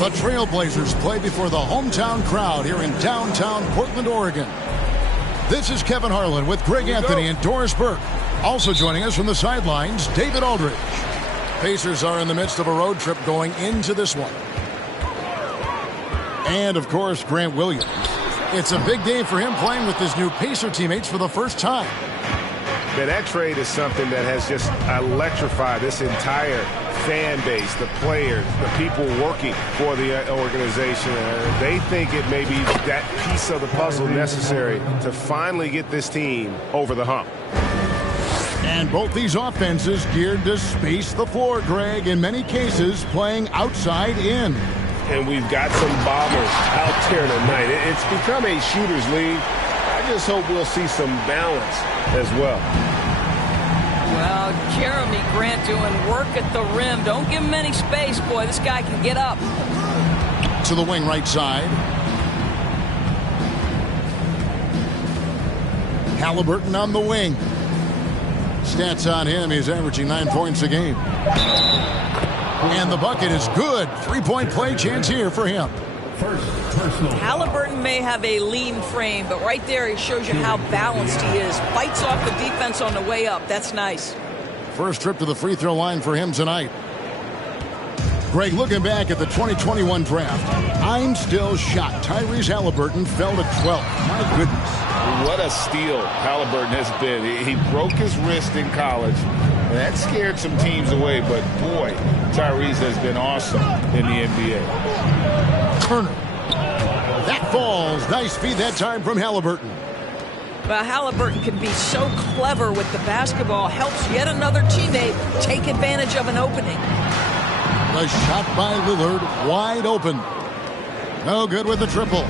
The Trailblazers play before the hometown crowd here in downtown Portland, Oregon. This is Kevin Harlan with Greg Anthony and Doris Burke. Also joining us from the sidelines, David Aldridge. Pacers are in the midst of a road trip going into this one. And, of course, Grant Williams. It's a big game for him playing with his new Pacer teammates for the first time. Man, that trade is something that has just electrified this entire fan base, the players, the people working for the organization. They think it may be that piece of the puzzle necessary to finally get this team over the hump. And both these offenses geared to space the floor, Greg, in many cases playing outside in. And we've got some bombers out there tonight. It's become a shooter's league. I just hope we'll see some balance as well. Well, Jeremy Grant doing work at the rim. Don't give him any space, boy. This guy can get up. To the wing right side. Halliburton on the wing. Stats on him, he's averaging 9 points a game. And the bucket is good. Three-point play chance here for him. Halliburton may have a lean frame, but right there he shows you how balanced he is. Fights off the defense on the way up. That's nice. First trip to the free throw line for him tonight. Greg, looking back at the 2021 draft, I'm still shocked Tyrese Halliburton fell to 12th. My goodness. What a steal Halliburton has been. He broke his wrist in college. And that scared some teams away, but boy, Tyrese has been awesome in the NBA. Turner. That falls. Nice feed that time from Halliburton. Well, Halliburton can be so clever with the basketball. Helps yet another teammate take advantage of an opening. The shot by Lillard, wide open. No good with the triple.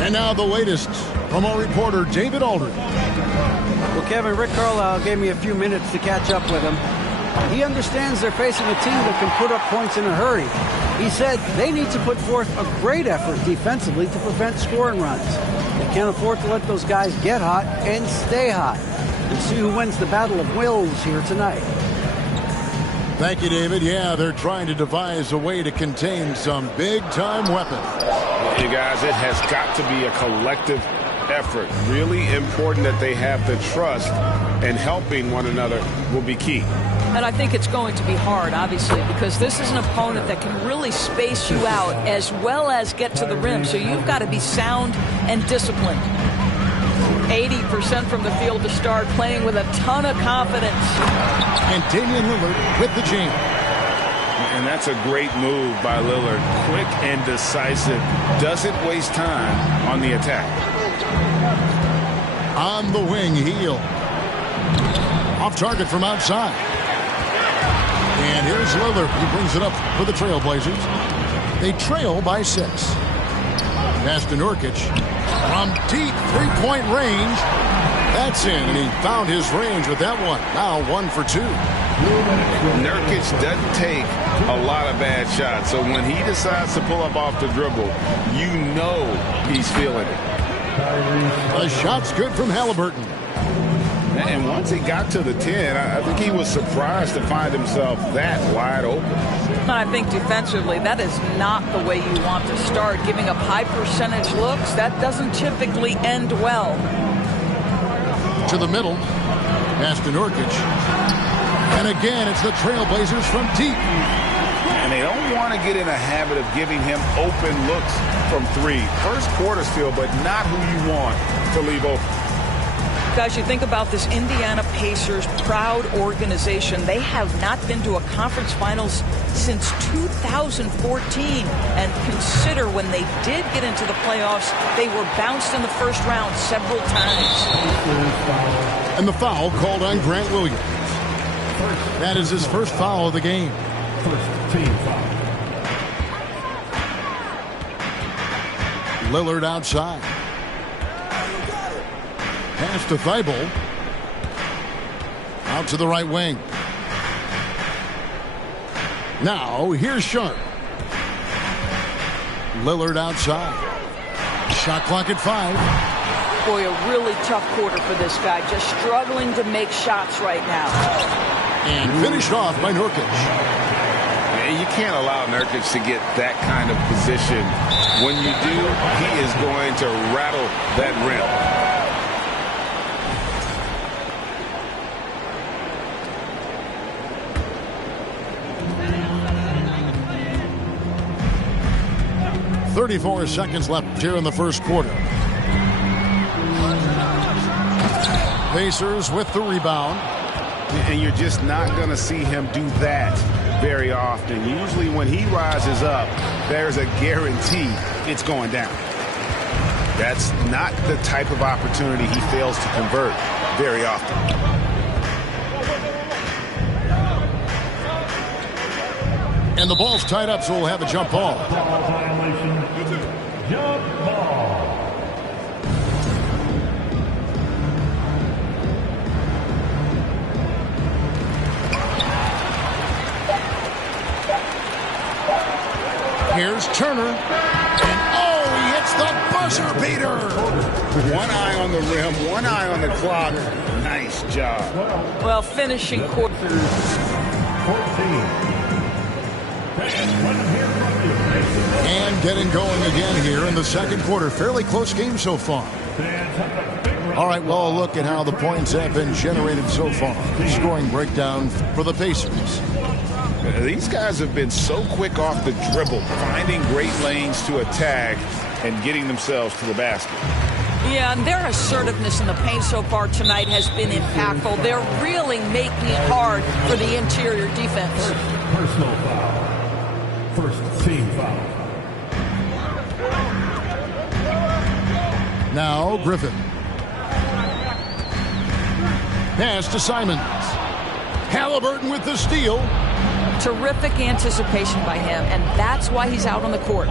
And now the latest from our reporter, David Aldridge. Well, Kevin, Rick Carlisle gave me a few minutes to catch up with him. He understands they're facing a team that can put up points in a hurry. He said they need to put forth a great effort defensively to prevent scoring runs. They can't afford to let those guys get hot and stay hot. We'll see who wins the battle of wills here tonight. Thank you, David. Yeah, they're trying to devise a way to contain some big-time weapons. You guys, it has got to be a collective effort. Really important that they have the trust, and helping one another will be key. And I think it's going to be hard, obviously, because this is an opponent that can really space you out as well as get to the rim. So you've got to be sound and disciplined. 80% from the field to start, playing with a ton of confidence. And Damian Lillard with the jam. And that's a great move by Lillard. Quick and decisive. Doesn't waste time on the attack. On the wing, Heel. Off target from outside. And here's Lillard. He brings it up for the Trailblazers. They trail by 6. Pass to Nurkic. From deep three-point range. That's in, and he found his range with that one. Now 1 for 2. Nurkic doesn't take a lot of bad shots, so when he decides to pull up off the dribble, you know he's feeling it. The shot's good from Halliburton. And once he got to the 10, I think he was surprised to find himself that wide open. I think defensively, that is not the way you want to start. Giving up high percentage looks, that doesn't typically end well. To the middle. Pass to Nurkic. And again, it's the Trailblazers from deep. And they don't want to get in a habit of giving him open looks from 3. First quarter still, but not who you want to leave open. Guys, you think about this Indiana Pacers proud organization. They have not been to a conference finals since 2014. And consider when they did get into the playoffs, they were bounced in the first round several times. And the foul called on Grant Williams. That is his first foul of the game. First team foul. Lillard outside. Pass to Thibault. Out to the right wing. Now here's Sharp. Lillard outside. Shot clock at 5. Boy, a really tough quarter for this guy. Just struggling to make shots right now. And finished off by Nurkic. You can't allow Nurkic to get that kind of position. When you do, he is going to rattle that rim. .34 seconds left here in the first quarter. Pacers with the rebound. And you're just not going to see him do that very often. Usually when he rises up, there's a guarantee it's going down. That's not the type of opportunity he fails to convert very often. And the ball's tied up, so we'll have a jump ball. Violation. Jump ball. Here's Turner. And oh, he hits the buzzer beater. One eye on the rim, one eye on the clock. Nice job. Well, finishing quarter. 14. And getting going again here in the second quarter. Fairly close game so far. All right, well, a look at how the points have been generated so far. Scoring breakdown for the Pacers. These guys have been so quick off the dribble, finding great lanes to attack and getting themselves to the basket. Yeah, and their assertiveness in the paint so far tonight has been impactful. They're really making it hard for the interior defense. Personal foul. First team foul. Now Griffin. Pass to Simons. Halliburton with the steal. Terrific anticipation by him, and that's why he's out on the court.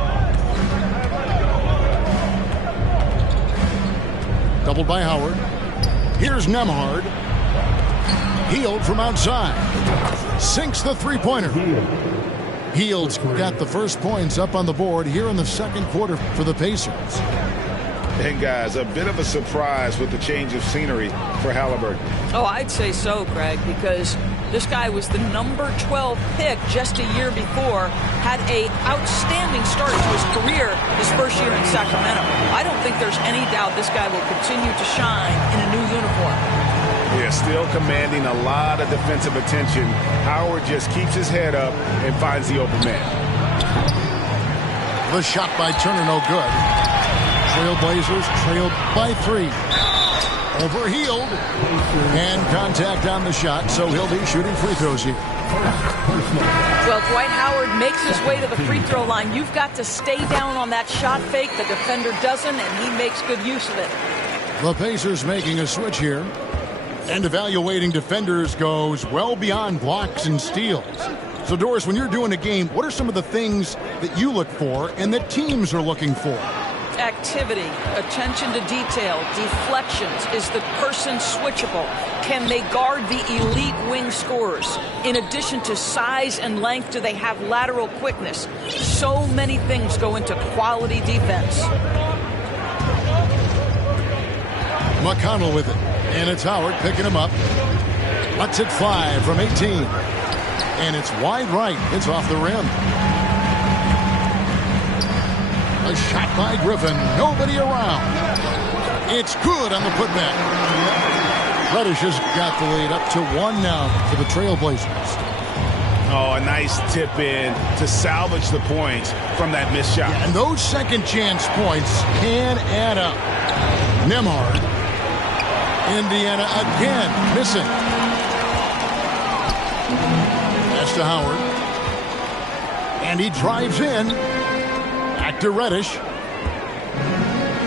Doubled by Howard. Here's Nembhard. Hield from outside. Sinks the three-pointer. Hield's got the first points up on the board here in the second quarter for the Pacers. And guys, a bit of a surprise with the change of scenery for Halliburton. Oh, I'd say so, Greg, because this guy was the number 12 pick just a year before, had an outstanding start to his career his first year in Sacramento. I don't think there's any doubt this guy will continue to shine in a new uniform. Yeah, still commanding a lot of defensive attention. Howard just keeps his head up and finds the open man. The shot by Turner, no good. Trailblazers trailed by 3. Over Hield. And contact on the shot, so he'll be shooting free throws here. Well, Dwight Howard makes his way to the free throw line. You've got to stay down on that shot fake. The defender doesn't, and he makes good use of it. The Pacers making a switch here. And evaluating defenders goes well beyond blocks and steals. So, Doris, when you're doing a game, what are some of the things that you look for and that teams are looking for? activity, attention to detail, deflections. Is the person switchable? Can they guard the elite wing scorers? In addition to size and length, do they have lateral quickness? So many things go into quality defense. McConnell with it. And it's Howard picking him up. Lets it fly from 18. And it's wide right. It's off the rim. A shot by Griffin. Nobody around. It's good on the putback. Reddish has got the lead up to 1 now for the Trailblazers. Oh, a nice tip in to salvage the points from that missed shot. And those second chance points can add up. Nembhard. Indiana again missing. Pass to Howard. And he drives in. Back to Reddish.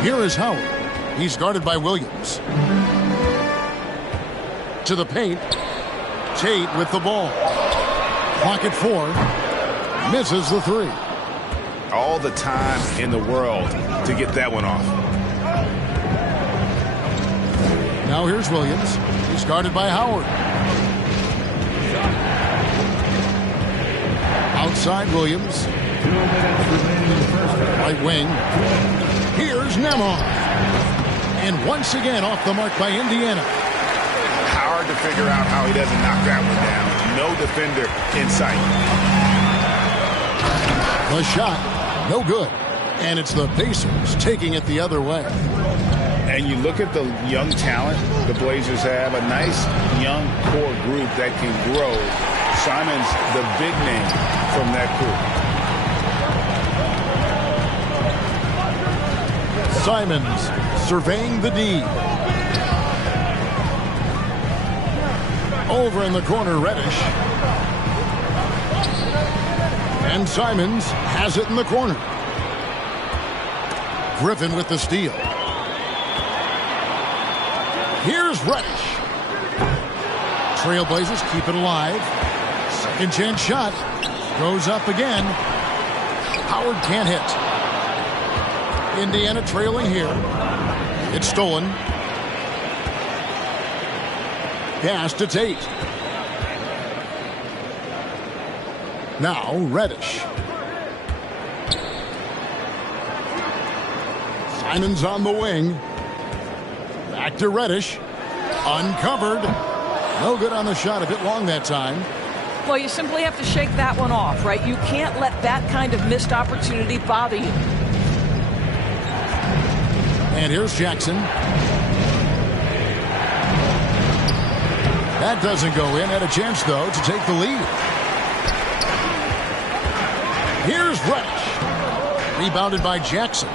Here is Howard. He's guarded by Williams. To the paint. Tate with the ball. Clock at 4. Misses the 3. All the time in the world to get that one off. Now here's Williams. He's guarded by Howard. Outside Williams. 2 minutes remaining in the first half. Right wing. Here's Nembhard. And once again off the mark by Indiana. Hard to figure out how he doesn't knock that one down. No defender in sight. The shot, no good. And it's the Pacers taking it the other way. And you look at the young talent the Blazers have, a nice young core group that can grow. Simon's the big name from that group. Simons surveying the D. Over in the corner, Reddish. And Simons has it in the corner. Griffin with the steal. Here's Reddish. Trailblazers keep it alive. Second chance shot. Goes up again. Howard can't hit. Indiana trailing here. It's stolen. Pass to Tate. Now Reddish. Simons on the wing. Back to Reddish. Uncovered. No good on the shot. A bit long that time. Well, you simply have to shake that one off, right? You can't let that kind of missed opportunity bother you. And here's Jackson. That doesn't go in. Had a chance, though, to take the lead. Here's Reddish. Rebounded by Jackson.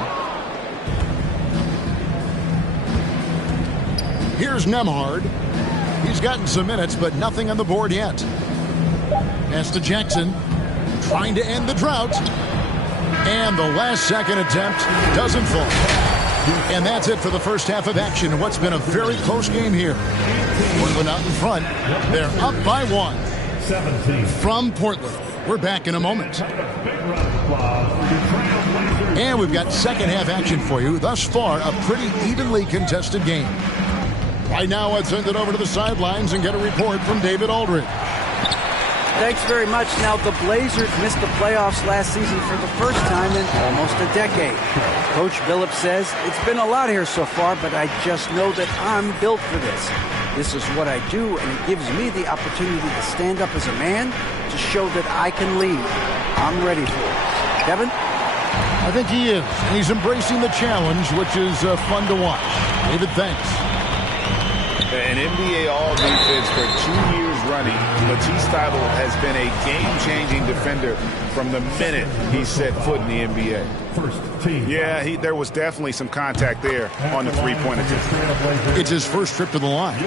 Here's Nembhard. He's gotten some minutes, but nothing on the board yet. Pass to Jackson. Trying to end the drought. And the last second attempt doesn't fall. And that's it for the first half of action in what's been a very close game here. Portland out in front. They're up by 1. 17. From Portland. We're back in a moment. And we've got second half action for you. Thus far, a pretty evenly contested game. Right now, let's send it over to the sidelines and get a report from David Aldridge. Thanks very much. Now, the Blazers missed the playoffs last season for the first time in almost a decade. Coach Billups says, it's been a lot here so far, but I just know that I'm built for this. This is what I do, and it gives me the opportunity to stand up as a man to show that I can lead. I'm ready for it. Kevin? I think he is. And he's embracing the challenge, which is fun to watch. David, thanks. An NBA All-Defense for 2 years running. Matisse Thybulle has been a game-changing defender from the minute he set foot in the NBA. First team. Yeah, there was definitely some contact there on the three-point attempt. It's his first trip to the line.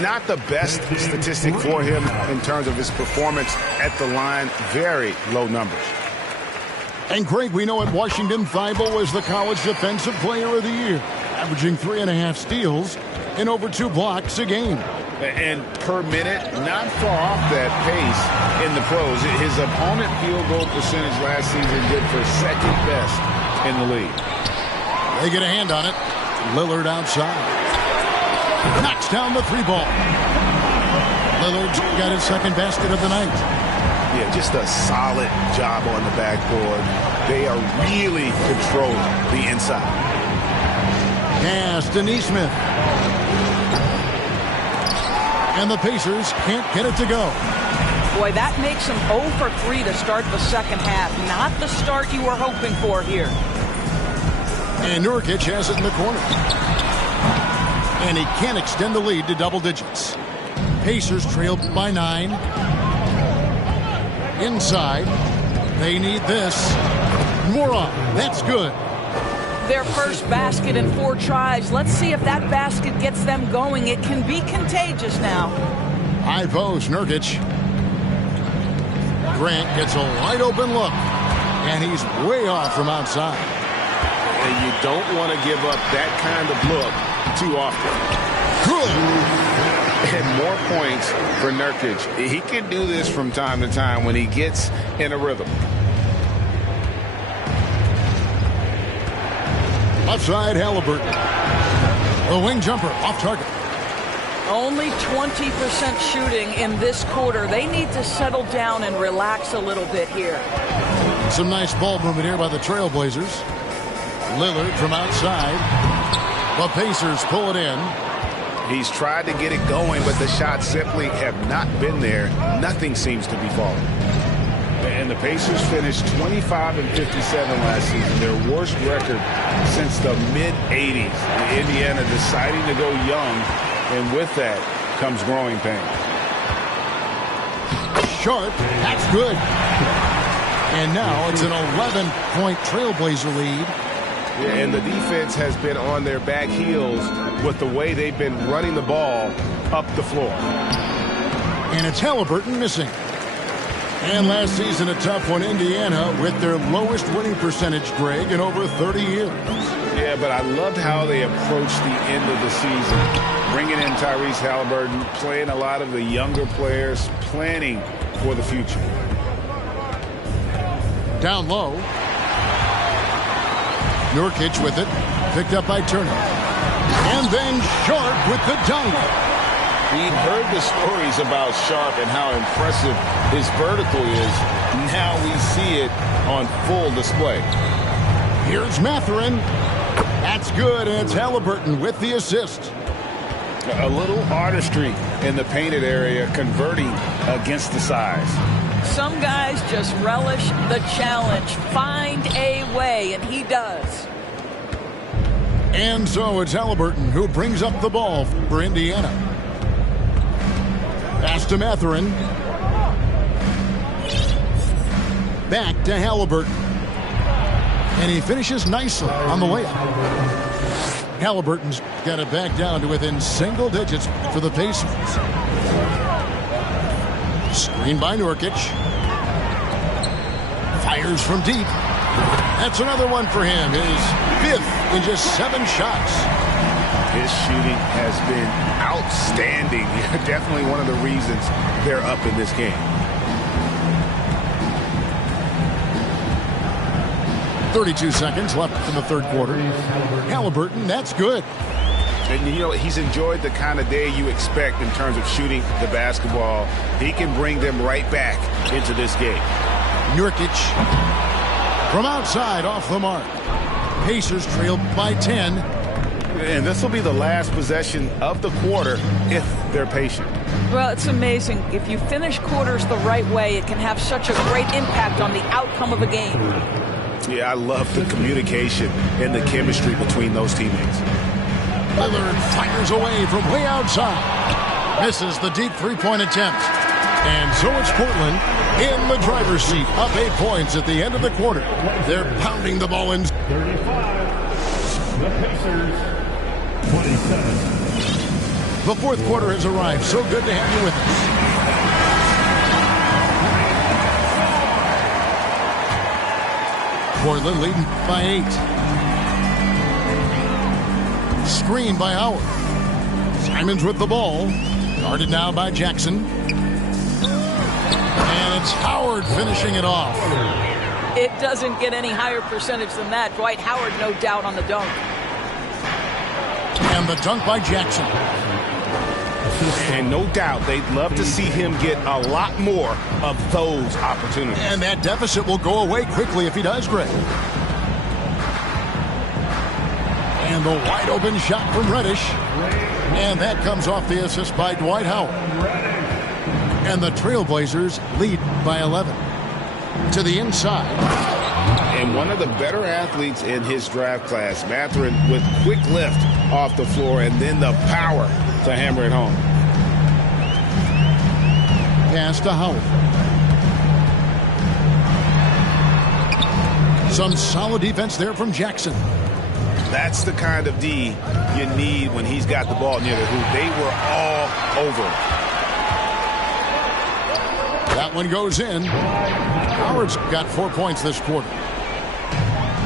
Not the best statistic for him in terms of his performance at the line. Very low numbers. And Greg, we know at Washington, Thybulle was the College Defensive Player of the Year, averaging 3.5 steals and over 2 blocks a game. And per minute, not far off that pace in the pros. His opponent field goal percentage last season good for second best in the league. They get a hand on it. Lillard outside. Knocks down the three ball. Lillard's got his second basket of the night. Yeah, just a solid job on the backboard. They are really controlling the inside. Pass to Neesmith. And the Pacers can't get it to go. Boy, that makes them 0 for 3 to start the second half. Not the start you were hoping for here. And Nurkic has it in the corner. And he can't extend the lead to double digits. Pacers trail by 9. Inside. They need this. Moron. That's good. Their first basket in 4 tries. Let's see if that basket gets them going. It can be contagious now. High post, Nurkic. Grant gets a wide open look. And he's way off from outside. And you don't want to give up that kind of look too often. And more points for Nurkic. He can do this from time to time when he gets in a rhythm. Left side, Halliburton. A wing jumper off target. Only 20% shooting in this quarter. They need to settle down and relax a little bit here. Some nice ball movement here by the Trailblazers. Lillard from outside. The Pacers pull it in. He's tried to get it going, but the shots simply have not been there. Nothing seems to be falling. And the Pacers finished 25 and 57 last season, their worst record since the mid-'80s. Indiana deciding to go young, and with that comes growing pain. Sharp, that's good. And now it's an 11-point Trailblazer lead. Yeah, and the defense has been on their back heels with the way they've been running the ball up the floor. And it's Halliburton missing. And last season, a tough one, Indiana, with their lowest winning percentage, Greg, in over 30 years. Yeah, but I loved how they approached the end of the season. Bringing in Tyrese Halliburton, playing a lot of the younger players, planning for the future. Down low. Nurkic with it. Picked up by Turner. And then Sharp with the dunk. We've heard the stories about Sharp and how impressive his vertical is. Now we see it on full display. Here's Mathurin. That's good, and it's Halliburton with the assist. A little artistry in the painted area, converting against the size. Some guys just relish the challenge. Find a way, and he does. And so it's Halliburton who brings up the ball for Indiana. Pass to Mathurin. Back to Halliburton. And he finishes nicely on the layup. Halliburton's got it back down to within single digits for the Pacers. Screen by Nurkic. Fires from deep. That's another one for him. His 5th in just 7 shots. His shooting has been outstanding. Definitely one of the reasons they're up in this game. 32 seconds left in the third quarter. Halliburton, that's good. And, you know, he's enjoyed the kind of day you expect in terms of shooting the basketball. He can bring them right back into this game. Nurkic from outside off the mark. Pacers trail by 10. And this will be the last possession of the quarter if they're patient. Well, it's amazing. If you finish quarters the right way, it can have such a great impact on the outcome of a game. Yeah, I love the communication and the chemistry between those teammates. Lillard fires away from way outside. Misses the deep three-point attempt. And so it's Portland in the driver's seat, up 8 points at the end of the quarter. They're pounding the ball in. 35. The Pacers, 27. The fourth quarter has arrived. So good to have you with us. Portland leading by 8. Screen by Howard. Simons with the ball. Guarded now by Jackson. And it's Howard finishing it off. It doesn't get any higher percentage than that. Dwight Howard, no doubt, on the dunk. And the dunk by Jackson. And no doubt they'd love to see him get a lot more of those opportunities. And that deficit will go away quickly if he does, Greg. And the wide open shot from Reddish. And that comes off the assist by Dwight Howard. And the Trailblazers lead by 11. To the inside. And one of the better athletes in his draft class, Mathurin, with quick lift off the floor and then the power to hammer it home. Pass to Howard. Some solid defense there from Jackson. That's the kind of D you need when he's got the ball near the hoop. They were all over him. That one goes in. Howard's got 4 points this quarter.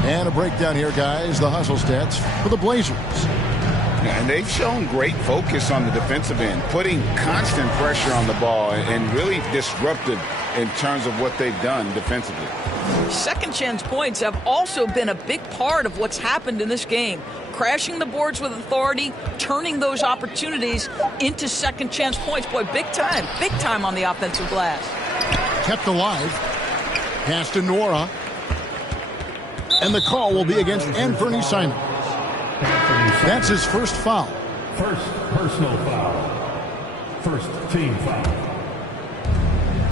And a breakdown here, guys. The hustle stats for the Blazers. And they've shown great focus on the defensive end, putting constant pressure on the ball and really disruptive in terms of what they've done defensively. Second chance points have also been a big part of what's happened in this game. Crashing the boards with authority, turning those opportunities into second chance points. Boy, big time on the offensive glass. Kept alive. Pass to Nora. And the call will be against Anthony Simons. That's his first foul. First personal foul. First team foul.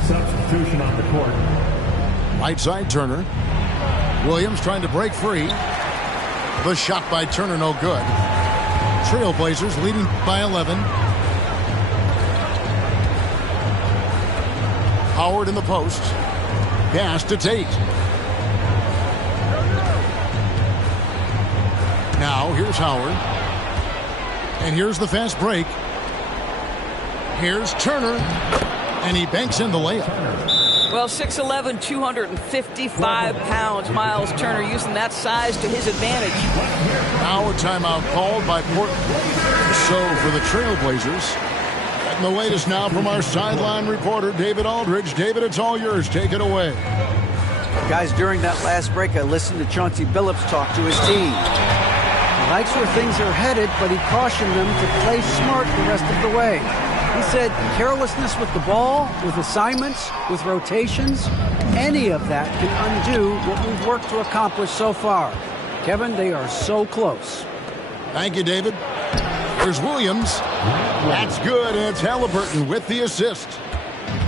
Substitution on the court. Right side, Turner. Williams trying to break free. The shot by Turner, no good. Trailblazers leading by 11. Howard in the post. Pass to Tate. Now, here's Howard. And here's the fast break. Here's Turner. And he banks in the layup. Well, 6'11", 255 pounds. Miles Turner using that size to his advantage. Now a timeout called by Portland. So for the Trailblazers. And the latest now from our sideline reporter, David Aldridge. David, it's all yours. Take it away. Guys, during that last break, I listened to Chauncey Billups talk to his team. He likes where things are headed, but he cautioned them to play smart the rest of the way. He said carelessness with the ball, with assignments, with rotations, any of that can undo what we've worked to accomplish so far. Kevin, they are so close. Thank you, David. There's Williams. That's good, and it's Halliburton with the assist.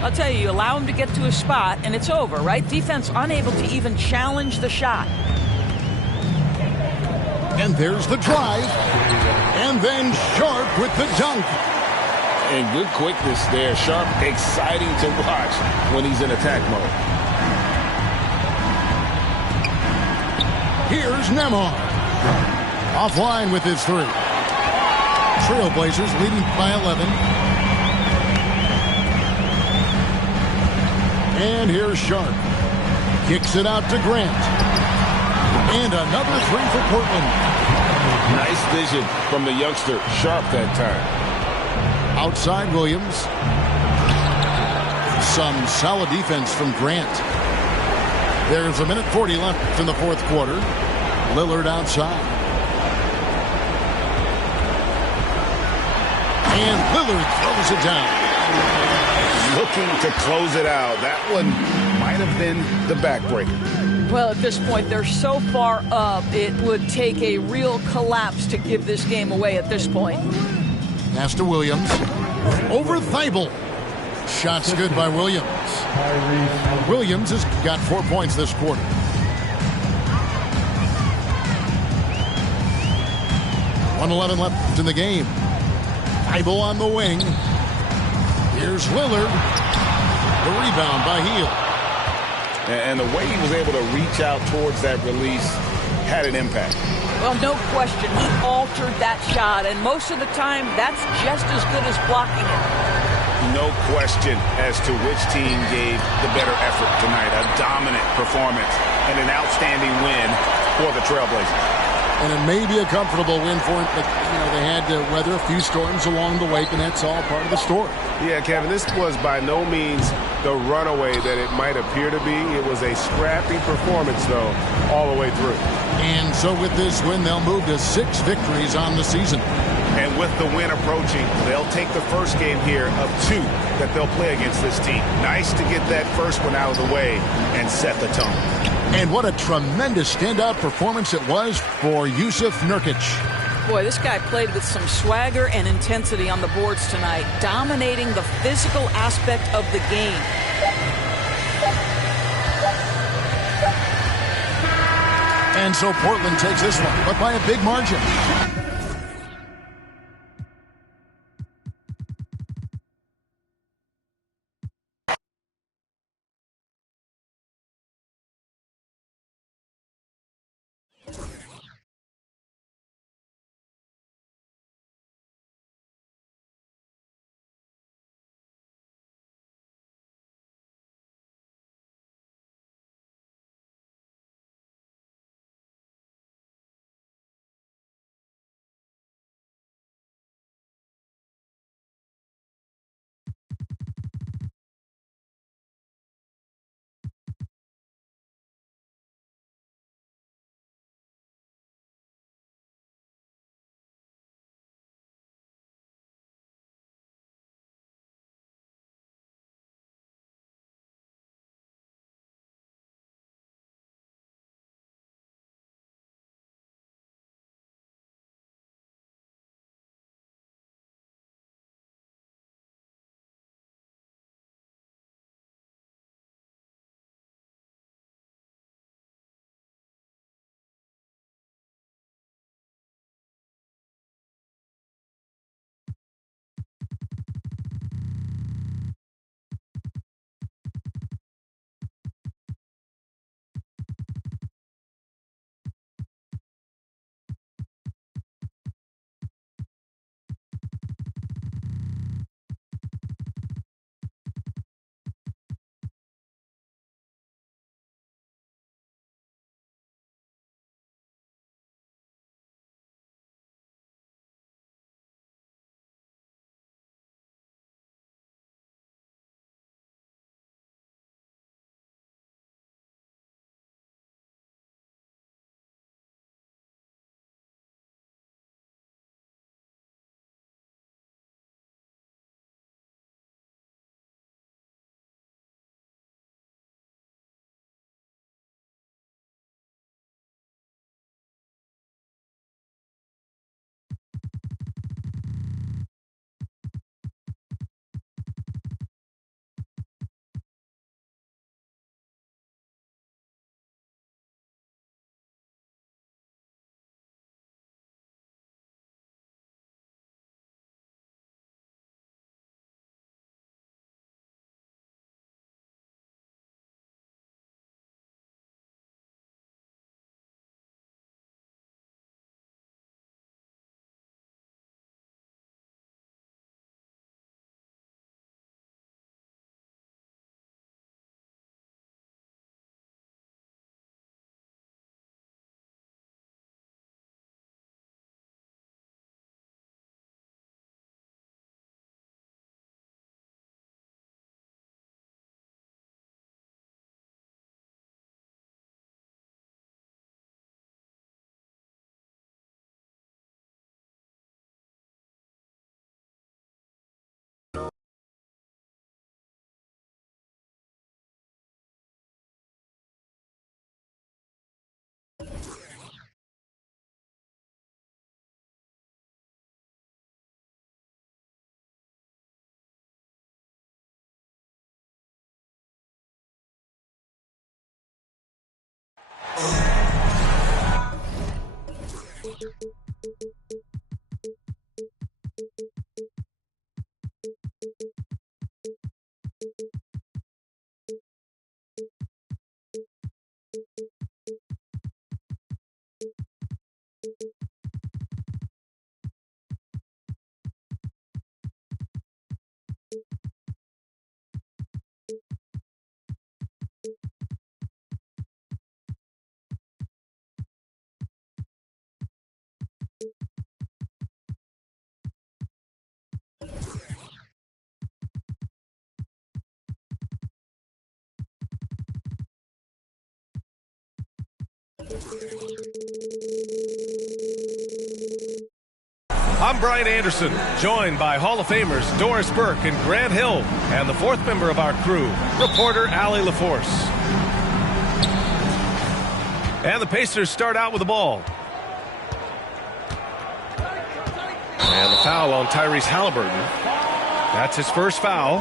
I'll tell you, allow him to get to a spot, and it's over, right? Defense unable to even challenge the shot. And there's the drive. And then Sharp with the dunk. And good quickness there. Sharp, exciting to watch when he's in attack mode. Here's Nembhard. Offline with his three. Trailblazers leading by 11. And here's Sharp. Kicks it out to Grant. And another three for Portland. Nice vision from the youngster Sharp that time. Outside Williams. Some solid defense from Grant. There's 1:40 left in the fourth quarter. Lillard outside. And Lillard throws it down. Looking to close it out. That one might have been the backbreaker. Well, at this point, they're so far up, it would take a real collapse to give this game away at this point. Pass to Williams. Over Thibault. Shot's good by Williams. Williams has got 4 points this quarter. .111 left in the game. Thibault on the wing. Here's Lillard. The rebound by Hield. And the way he was able to reach out towards that release had an impact. Well, no question. He altered that shot, and most of the time, that's just as good as blocking it. No question as to which team gave the better effort tonight. A dominant performance and an outstanding win for the Trailblazers. And it may be a comfortable win for them, but they had to weather a few storms along the way, and that's all part of the story. Yeah, Kevin, this was by no means the runaway that it might appear to be. It was a scrappy performance, though, all the way through. And so with this win, they'll move to 6 victories on the season. And with the win approaching, they'll take the first game here of 2 that they'll play against this team. Nice to get that first one out of the way and set the tone. And what a tremendous standout performance it was for Yusuf Nurkic. Boy, this guy played with some swagger and intensity on the boards tonight, dominating the physical aspect of the game. And so Portland takes this one, but by a big margin. I'm Brian Anderson, joined by Hall of Famers Doris Burke and Grant Hill, and the fourth member of our crew, reporter Allie LaForce. And the Pacers start out with the ball. And the foul on Tyrese Halliburton. That's his first foul.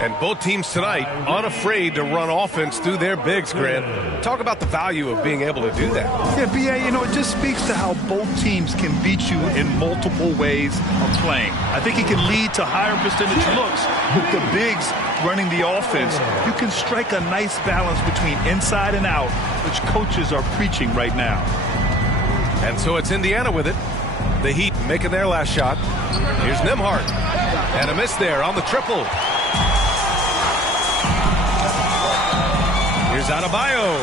And both teams tonight unafraid to run offense through their bigs, Grant. Talk about the value of being able to do that. Yeah, B.A., it just speaks to how both teams can beat you in multiple ways of playing. I think it can lead to higher percentage looks with the bigs running the offense. You can strike a nice balance between inside and out, which coaches are preaching right now. And so it's Indiana with it. The Heat making their last shot. Here's Nembhard. And a miss there on the triple. Here's Adebayo.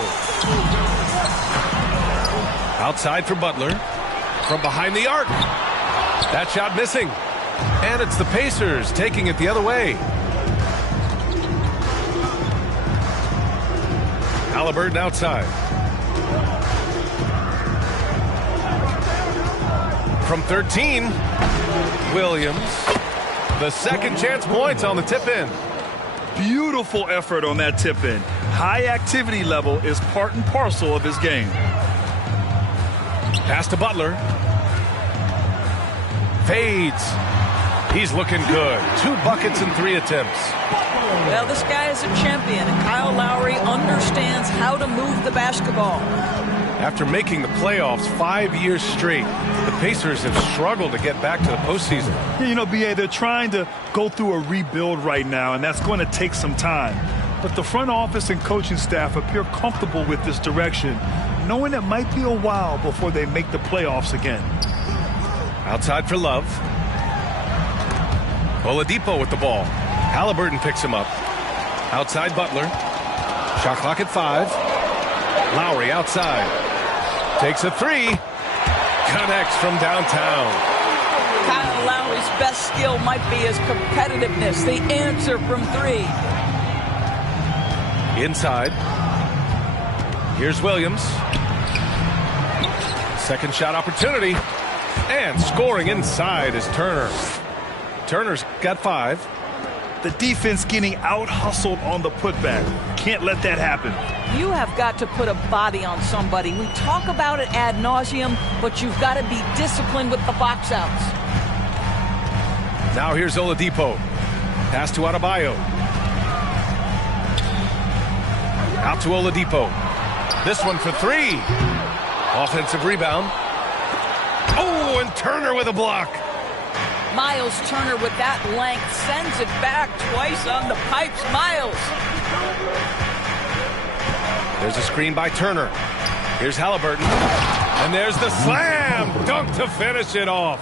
Outside for Butler. From behind the arc. That shot missing. And it's the Pacers taking it the other way. Halliburton outside. From 13, Williams. The second chance points on the tip-in. Beautiful effort on that tip-in. High activity level is part and parcel of his game. Pass to Butler. Fades. He's looking good. 2 buckets in 3 attempts. Well, this guy is a champion, and Kyle Lowry understands how to move the basketball. After making the playoffs 5 years straight, the Pacers have struggled to get back to the postseason. Yeah, B.A., they're trying to go through a rebuild right now, and that's going to take some time. But the front office and coaching staff appear comfortable with this direction, knowing it might be a while before they make the playoffs again. Outside for Love. Oladipo with the ball. Halliburton picks him up. Outside Butler. Shot clock at 5. Lowry outside. Takes a 3. Connects from downtown. Kyle Lowry's best skill might be his competitiveness. The answer from 3. Inside. Here's Williams. Second shot opportunity. And scoring inside is Turner. Turner's got 5. The defense getting out-hustled on the putback. Can't let that happen. You have got to put a body on somebody. We talk about it ad nauseum, but you've got to be disciplined with the box outs. Now here's Oladipo. Pass to Adebayo. Out to Oladipo. This one for 3. Offensive rebound. Oh, and Turner with a block. Miles Turner with that length sends it back twice on the pipes. Miles. There's a screen by Turner. Here's Halliburton. And there's the slam dunk to finish it off.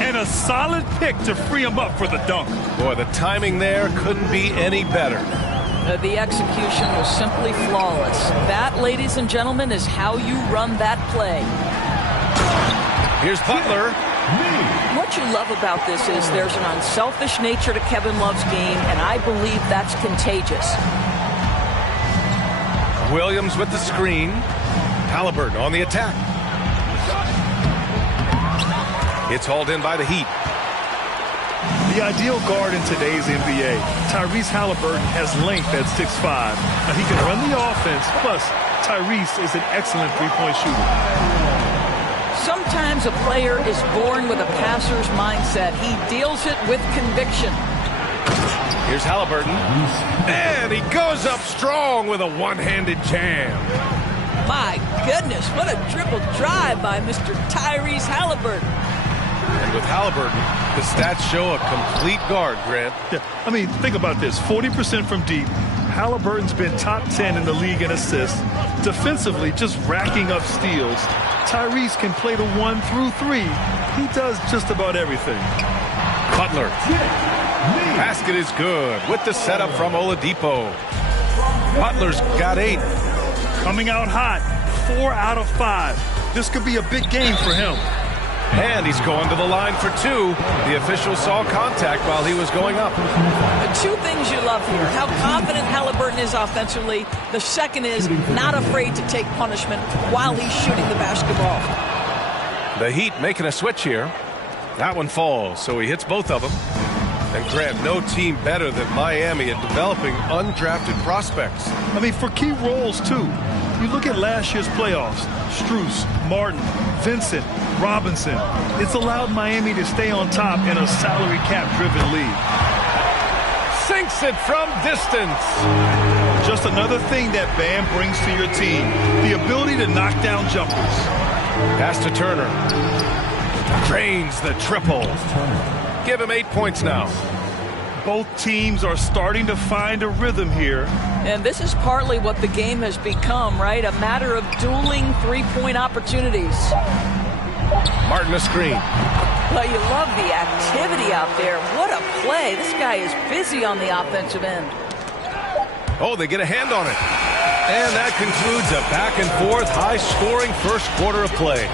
And a solid pick to free him up for the dunk. Boy, the timing there couldn't be any better. The execution was simply flawless. That, ladies and gentlemen, is how you run that play. Here's Butler. What you love about this is there's an unselfish nature to Kevin Love's game, and I believe that's contagious. Williams with the screen. Halliburton on the attack. It's hauled in by the Heat. The ideal guard in today's NBA, Tyrese Halliburton, has length at 6'5". Now he can run the offense, plus Tyrese is an excellent three-point shooter. Sometimes a player is born with a passer's mindset. He deals it with conviction. Here's Halliburton. And he goes up strong with a one-handed jam. My goodness, what a dribble drive by Mr. Tyrese Halliburton. And with Halliburton, the stats show a complete guard, Grant. Yeah, I mean, think about this. 40% from deep. Halliburton's been top 10 in the league in assists. Defensively, just racking up steals. Tyrese can play the 1 through 3. He does just about everything. Butler. Basket is good with the setup from Oladipo. Butler's got 8. Coming out hot, 4 out of 5. This could be a big game for him. And he's going to the line for two. The official saw contact while he was going up. The two things you love here, how confident Halliburton is offensively. The second is not afraid to take punishment while he's shooting the basketball. The Heat making a switch here. That one falls, so he hits both of them. And Grant, no team better than Miami at developing undrafted prospects. I mean, for key roles, too. You look at last year's playoffs, Strus, Martin, Vincent, Robinson. It's allowed Miami to stay on top in a salary cap-driven league. Sinks it from distance. Just another thing that Bam brings to your team, the ability to knock down jumpers. Pass to Turner. Drains the triple. Give him 8 points now. Both teams are starting to find a rhythm here. And this is partly what the game has become, right? A matter of dueling three-point opportunities. Martin a screen. Well, you love the activity out there. What a play. This guy is busy on the offensive end. Oh, they get a hand on it. And that concludes a back-and-forth, high-scoring first quarter of play.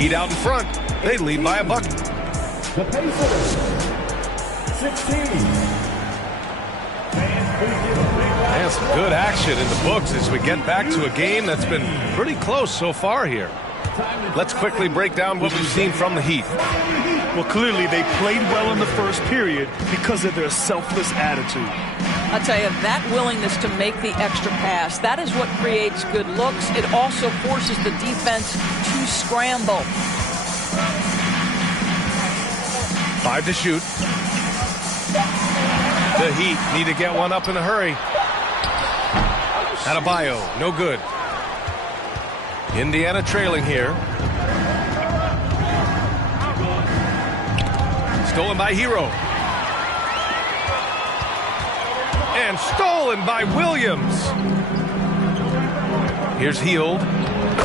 Heat out in front. They lead by a bucket. The Pacers, 16. And some good action in the books as we get back to a game that's been pretty close so far here. Let's quickly break down what we've seen from the Heat. Well, clearly they played well in the first period because of their selfless attitude. I'll tell you, that willingness to make the extra pass, that is what creates good looks. It also forces the defense to scramble. 5 to shoot. The Heat need to get one up in a hurry. Adebayo, no good. Indiana trailing here. Stolen by Hero. And stolen by Williams. Here's Hield.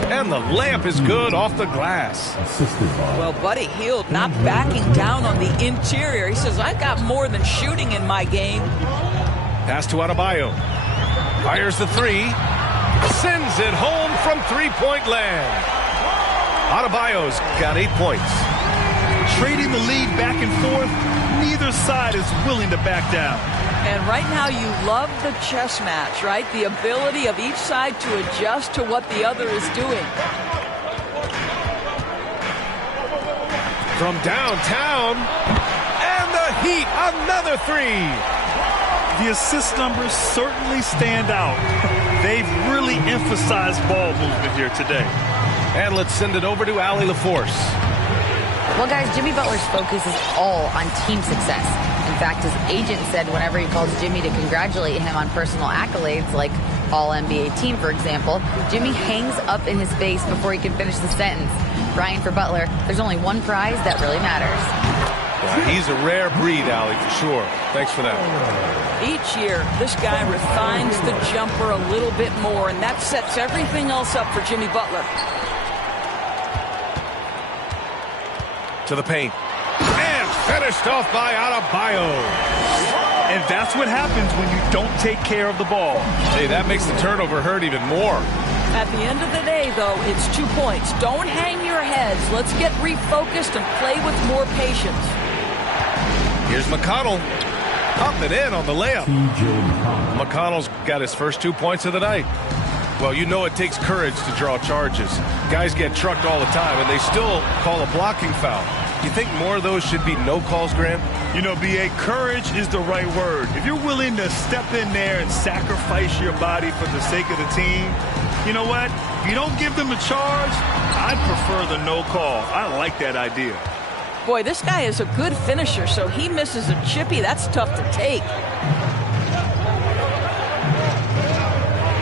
And the layup is good off the glass. Well, Buddy Hield not backing down on the interior. He says, I got more than shooting in my game. Pass to Adebayo. Fires the three. Sends it home from three-point land. Adebayo's got 8 points. Trading the lead back and forth, neither side is willing to back down. And right now you love the chess match, right? The ability of each side to adjust to what the other is doing. From downtown, and the Heat, another three. The assist numbers certainly stand out. They've really emphasized ball movement here today. And let's send it over to Allie LaForce. Well, guys, Jimmy Butler's focus is all on team success. In fact, his agent said whenever he calls Jimmy to congratulate him on personal accolades, like All-NBA team, for example, Jimmy hangs up in his face before he can finish the sentence. Brian, for Butler, there's only one prize that really matters. Yeah, he's a rare breed, Allie, for sure. Thanks for that. Each year, this guy refines the jumper a little bit more, and that sets everything else up for Jimmy Butler. To the paint. And finished off by Adebayo. And that's what happens when you don't take care of the ball. Hey, that makes the turnover hurt even more. At the end of the day, though, it's 2 points. Don't hang your heads. Let's get refocused and play with more patience. Here's McConnell. Up and in on the layup. McConnell's got his first 2 points of the night. Well, you know it takes courage to draw charges. Guys get trucked all the time, and they still call a blocking foul. You think more of those should be no calls, Grant? You know, B.A., courage is the right word. If you're willing to step in there and sacrifice your body for the sake of the team, you know what? If you don't give them a charge, I'd prefer the no call. I like that idea. Boy, this guy is a good finisher, so he misses a chippy. That's tough to take.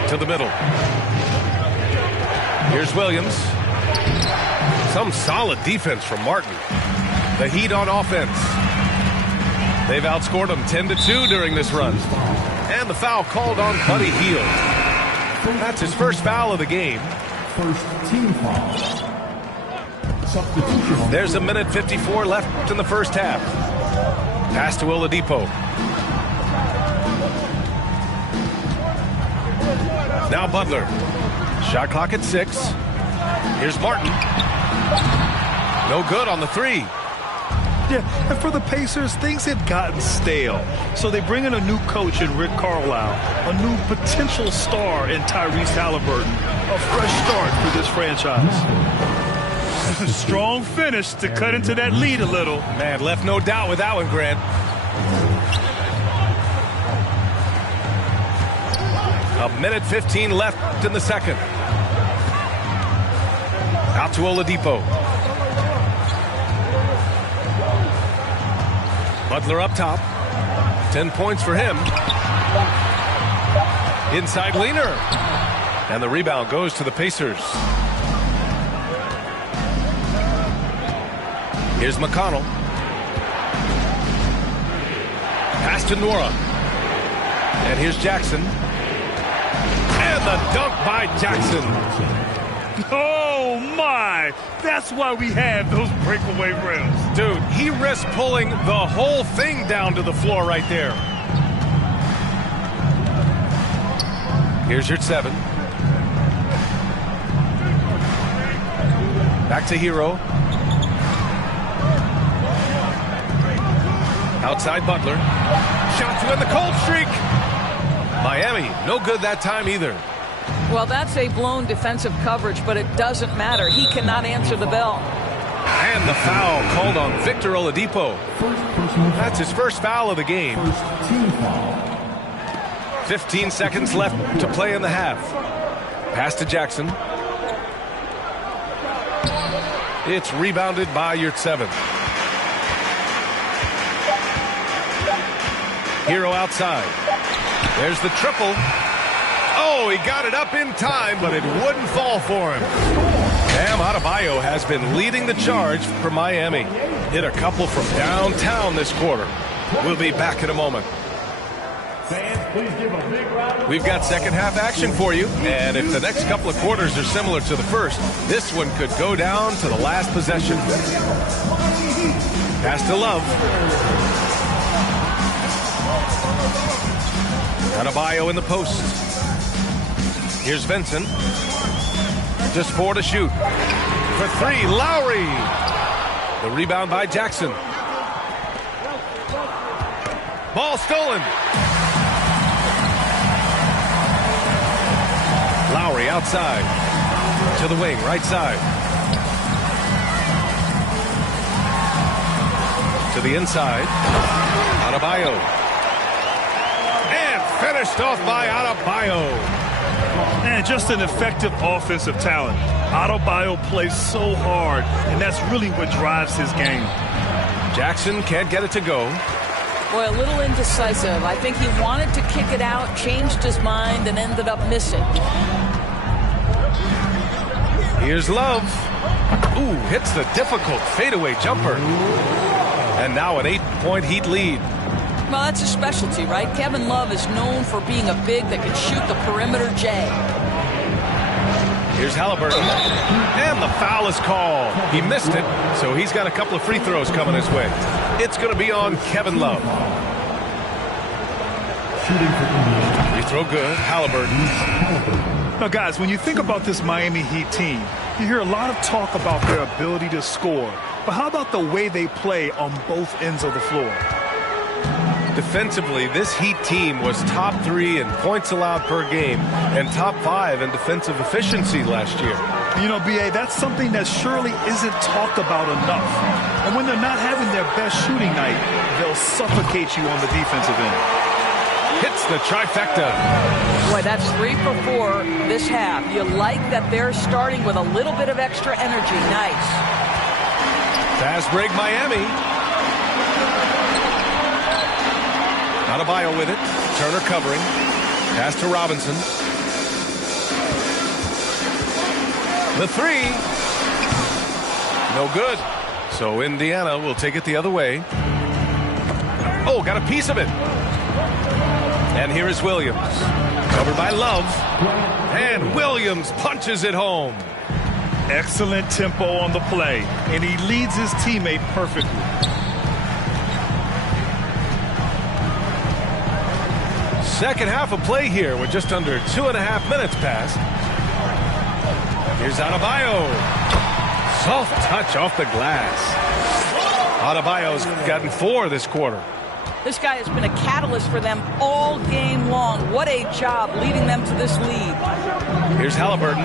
To the middle. Here's Williams. Some solid defense from Martin. The Heat on offense. They've outscored them 10-2 during this run. And the foul called on Buddy Hield. That's his first foul of the game. First team foul. Substitution. There's 1:54 left in the first half. Pass to Oladipo. Now Butler. Shot clock at 6. Here's Martin. No good on the three. Yeah, and for the Pacers, things had gotten stale. So they bring in a new coach in Rick Carlisle, a new potential star in Tyrese Halliburton, a fresh start for this franchise. Strong finish to cut into that lead a little. Man, left no doubt with that one, Grant. A minute 15 left in the second. Out to Oladipo. Butler up top. 10 points for him. Inside leaner. And the rebound goes to the Pacers. Here's McConnell. Pass to Nora. And here's Jackson. And the dunk by Jackson. Oh, my. That's why we have those breakaway rims. Dude, he risked pulling the whole thing down to the floor right there. Here's your 7. Back to Hero. Outside Butler. Shot to end the cold streak. Miami, no good that time either. Well, that's a blown defensive coverage, but it doesn't matter. He cannot answer the bell. And the foul called on Victor Oladipo. That's his first foul of the game. 15 seconds left to play in the half. Pass to Jackson. It's rebounded by Yurtseven. Hero outside. There's the triple. Oh, he got it up in time, but it wouldn't fall for him. Bam Adebayo has been leading the charge for Miami. Hit a couple from downtown this quarter. We'll be back in a moment. We've got second half action for you, and if the next couple of quarters are similar to the first, this one could go down to the last possession. Pass to Love. Adebayo in the post. Here's Vincent. Just 4 to shoot. For 3, Lowry. The rebound by Jackson. Ball stolen. Lowry outside. To the wing, right side. To the inside. Adebayo. And finished off by Adebayo. And just an effective offensive talent. Adebayo plays so hard, and that's really what drives his game. Jackson can't get it to go. Boy, a little indecisive. I think he wanted to kick it out, changed his mind, and ended up missing. Here's Love. Ooh, hits the difficult fadeaway jumper. And now an 8-point Heat lead. Well, that's his specialty, right? Kevin Love is known for being a big that can shoot the perimeter J. Here's Halliburton. And the foul is called. He missed it, so he's got a couple of free throws coming his way. It's going to be on Kevin Love. Free throw good. Halliburton. Now, guys, when you think about this Miami Heat team, you hear a lot of talk about their ability to score. But how about the way they play on both ends of the floor? Defensively, this Heat team was top 3 in points allowed per game and top 5 in defensive efficiency last year. You know, B.A., that's something that surely isn't talked about enough. And when they're not having their best shooting night, they'll suffocate you on the defensive end. Hits the trifecta. Boy, that's 3 for 4 this half. You like that they're starting with a little bit of extra energy. Nice. Fast break Miami. Adebayo with it. Turner covering. Pass to Robinson. The 3. No good. So Indiana will take it the other way. Oh, got a piece of it. And here is Williams. Covered by Love. And Williams punches it home. Excellent tempo on the play. And he leads his teammate perfectly. Second half of play here with just under 2.5 minutes passed. Here's Adebayo. Soft touch off the glass. Adebayo's gotten 4 this quarter. This guy has been a catalyst for them all game long. What a job leading them to this lead. Here's Halliburton.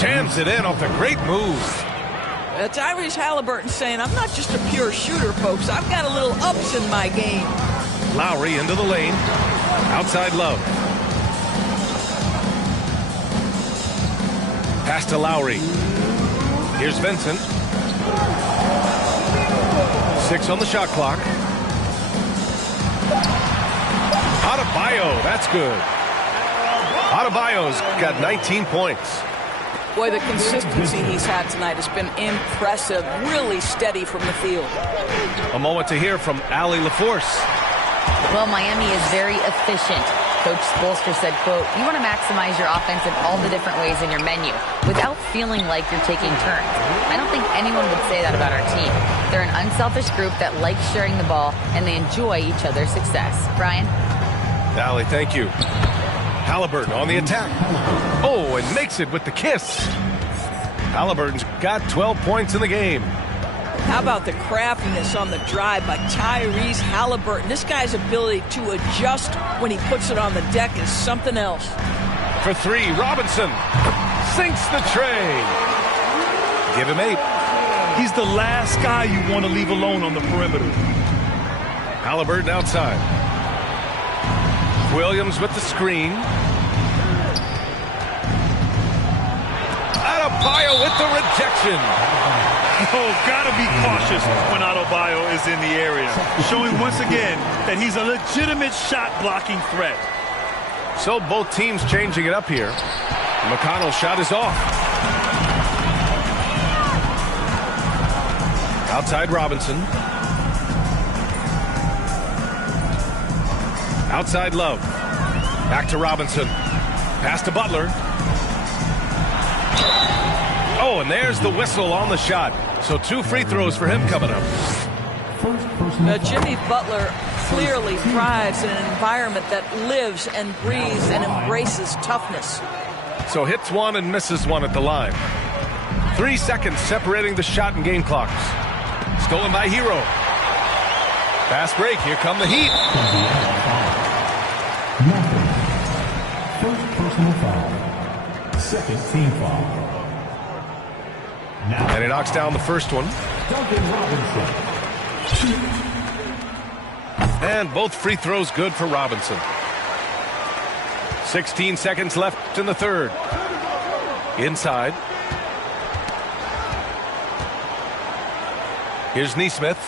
Jams it in off a great move. Tyrese Halliburton saying, I'm not just a pure shooter, folks. I've got a little ups in my game. Lowry into the lane. Outside Love. Pass to Lowry. Here's Vincent. 6 on the shot clock. Adebayo, that's good. Adebayo's got 19 points. Boy, the consistency he's had tonight has been impressive. Really steady from the field. A moment to hear from Allie LaForce. Well, Miami is very efficient. Coach Spoelstra said, quote, you want to maximize your offense in all the different ways in your menu without feeling like you're taking turns. I don't think anyone would say that about our team. They're an unselfish group that likes sharing the ball, and they enjoy each other's success. Brian? Allie, thank you. Halliburton on the attack. Oh, and makes it with the kiss. Halliburton's got 12 points in the game. How about the craftiness on the drive by Tyrese Halliburton? This guy's ability to adjust when he puts it on the deck is something else. For 3, Robinson sinks the tray. Give him 8. He's the last guy you want to leave alone on the perimeter. Halliburton outside. Williams with the screen. Adebayo with the rejection. Oh, gotta be cautious when Adebayo is in the area. Showing once again that he's a legitimate shot-blocking threat. So both teams changing it up here. McConnell's shot is off. Outside Robinson. Outside Love. Back to Robinson. Pass to Butler. Oh, and there's the whistle on the shot. So 2 free throws for him coming up. Jimmy Butler clearly thrives in an environment that lives and breathes and embraces toughness. So hits 1 and misses 1 at the line. 3 seconds separating the shot and game clocks. Stolen by Hero. Fast break. Here come the Heat. First personal foul. Second team foul. Now, And he knocks down the first one. Duncan Robinson. And both free throws good for Robinson. 16 seconds left in the third. Inside. Here's Nesmith.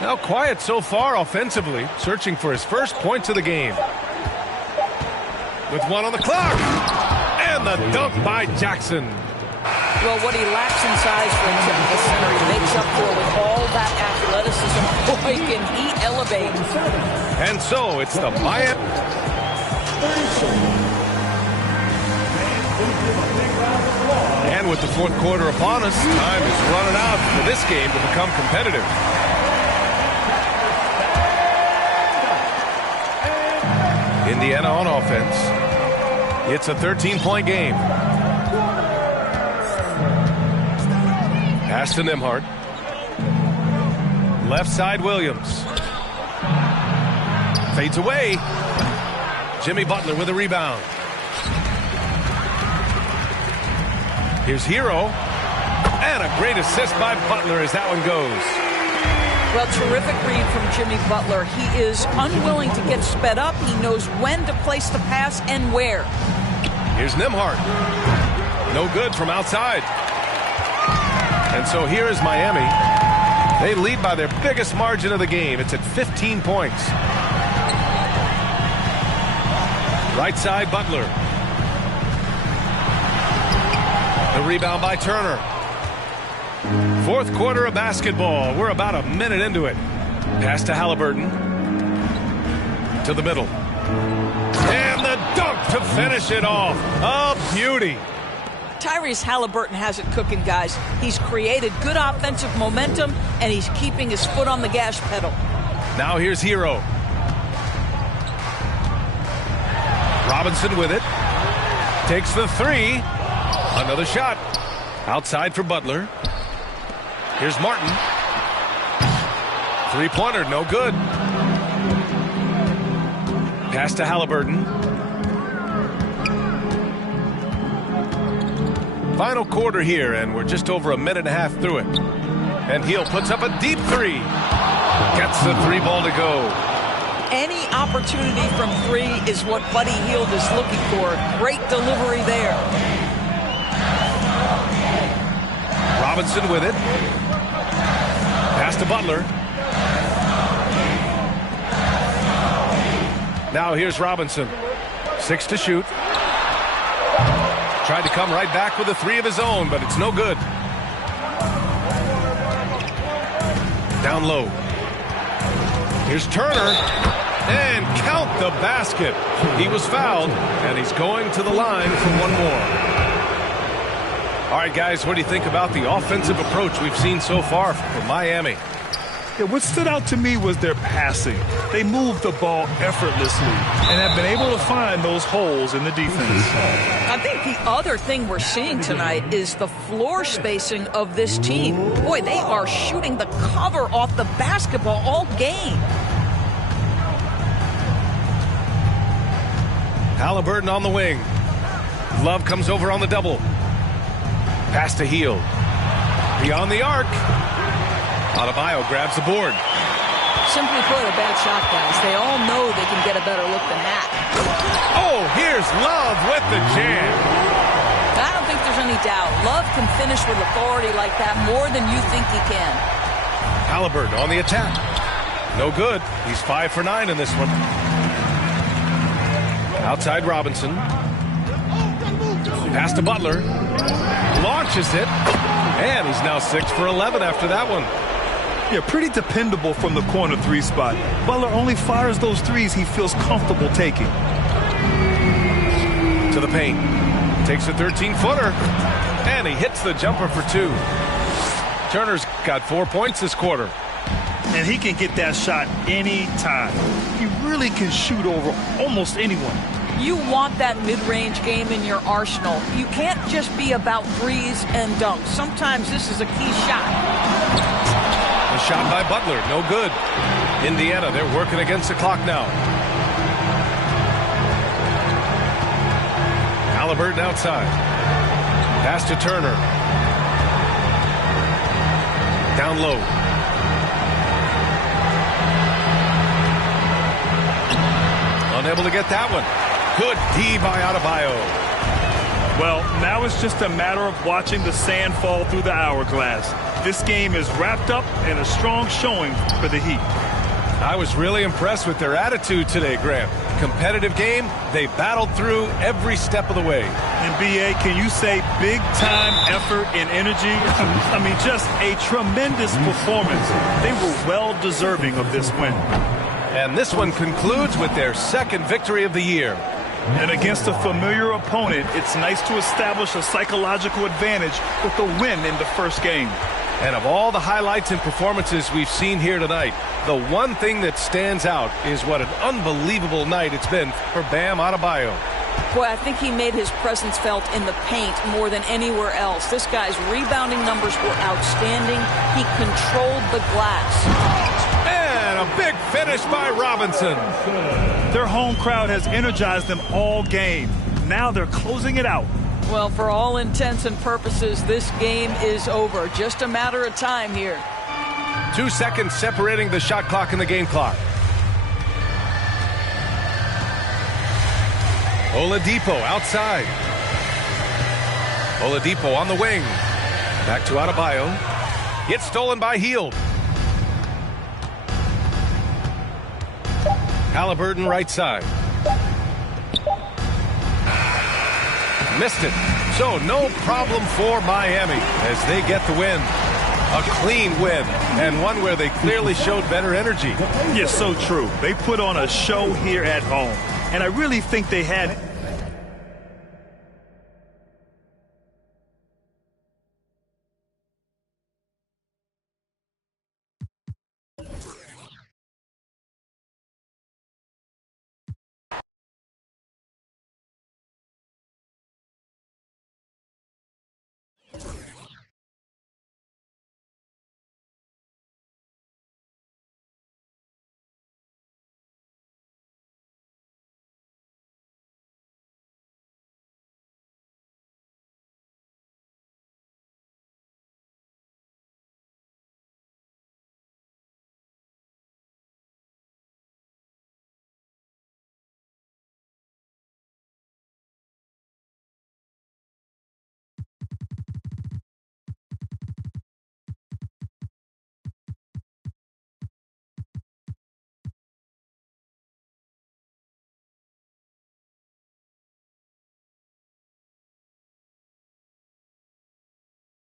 Now quiet so far offensively, searching for his first points of the game. With 1 on the clock. And the dunk by Jackson. Well, what he lacks in size for a typical center, he makes up for with all that athleticism. Boy, can he elevate. And so it's the Miami. And with the fourth quarter upon us, time is running out for this game to become competitive. Indiana on offense. It's a 13-point game. Pass to Nembhard. Left side Williams. Fades away. Jimmy Butler with a rebound. Here's Hero. And a great assist by Butler as that one goes. Well, terrific read from Jimmy Butler. He is unwilling to get sped up. He knows when to place the pass and where. Here's Nembhard. No good from outside. And so here is Miami. They lead by their biggest margin of the game. It's at 15 points. Right side, Butler. The rebound by Turner. Fourth quarter of basketball. We're about a minute into it. Pass to Halliburton. To the middle. And the dunk to finish it off. A beauty. Tyrese Halliburton has it cooking, guys. He's created good offensive momentum, and he's keeping his foot on the gas pedal. Now here's Hero. Robinson with it. Takes the 3. Another shot. Outside for Butler. Here's Martin. Three-pointer, no good. Pass to Halliburton. Final quarter here, and we're just over a minute and a half through it. And Hield puts up a deep three. Gets the three ball to go. Any opportunity from three is what Buddy Hield is looking for. Great delivery there. Robinson with it. Pass to Butler. Now here's Robinson. 6 to shoot. Tried to come right back with a three of his own, but it's no good. Down low. Here's Turner. And count the basket. He was fouled, and he's going to the line for one more. All right, guys, what do you think about the offensive approach we've seen so far from Miami? Yeah, what stood out to me was their passing. They moved the ball effortlessly and have been able to find those holes in the defense. I think the other thing we're seeing tonight is the floor spacing of this team. Boy, they are shooting the cover off the basketball all game. Halliburton on the wing. Love comes over on the double. Pass to Hield. Beyond the arc. Adebayo grabs the board. Simply put, a bad shot, guys. They all know they can get a better look than that. Oh, here's Love with the jam. I don't think there's any doubt. Love can finish with authority like that more than you think he can. Halliburton on the attack. No good. He's 5 for 9 in this one. Outside Robinson. Pass to Butler. Launches it. And he's now 6 for 11 after that one. Yeah, pretty dependable from the corner three spot. Butler only fires those threes he feels comfortable taking. To the paint. Takes a 13-footer. And he hits the jumper for 2. Turner's got 4 points this quarter. And he can get that shot anytime. He really can shoot over almost anyone. You want that mid-range game in your arsenal. You can't just be about threes and dunks. Sometimes this is a key shot. A shot by Butler, no good. Indiana, they're working against the clock now. Halliburton outside. Pass to Turner. Down low. Unable to get that one. Good D by Adebayo. Well, now it's just a matter of watching the sand fall through the hourglass. This game is wrapped up in a strong showing for the Heat. I was really impressed with their attitude today, Graham. Competitive game, they battled through every step of the way. And B.A., can you say big-time effort and energy? I mean, just a tremendous performance. They were well deserving of this win. And this one concludes with their second victory of the year. And against a familiar opponent, it's nice to establish a psychological advantage with the win in the first game. And of all the highlights and performances we've seen here tonight, the one thing that stands out is what an unbelievable night it's been for Bam Adebayo. Boy, I think he made his presence felt in the paint more than anywhere else. This guy's rebounding numbers were outstanding. He controlled the glass. And a big finish by Robinson. Their home crowd has energized them all game. Now they're closing it out. Well, for all intents and purposes, this game is over. Just a matter of time here. 2 seconds separating the shot clock and the game clock. Oladipo outside. Oladipo on the wing. Back to Adebayo. It's stolen by Hield. Halliburton right side. Missed it. So no problem for Miami as they get the win. A clean win, and one where they clearly showed better energy. Yes, so true. They put on a show here at home, and I really think they had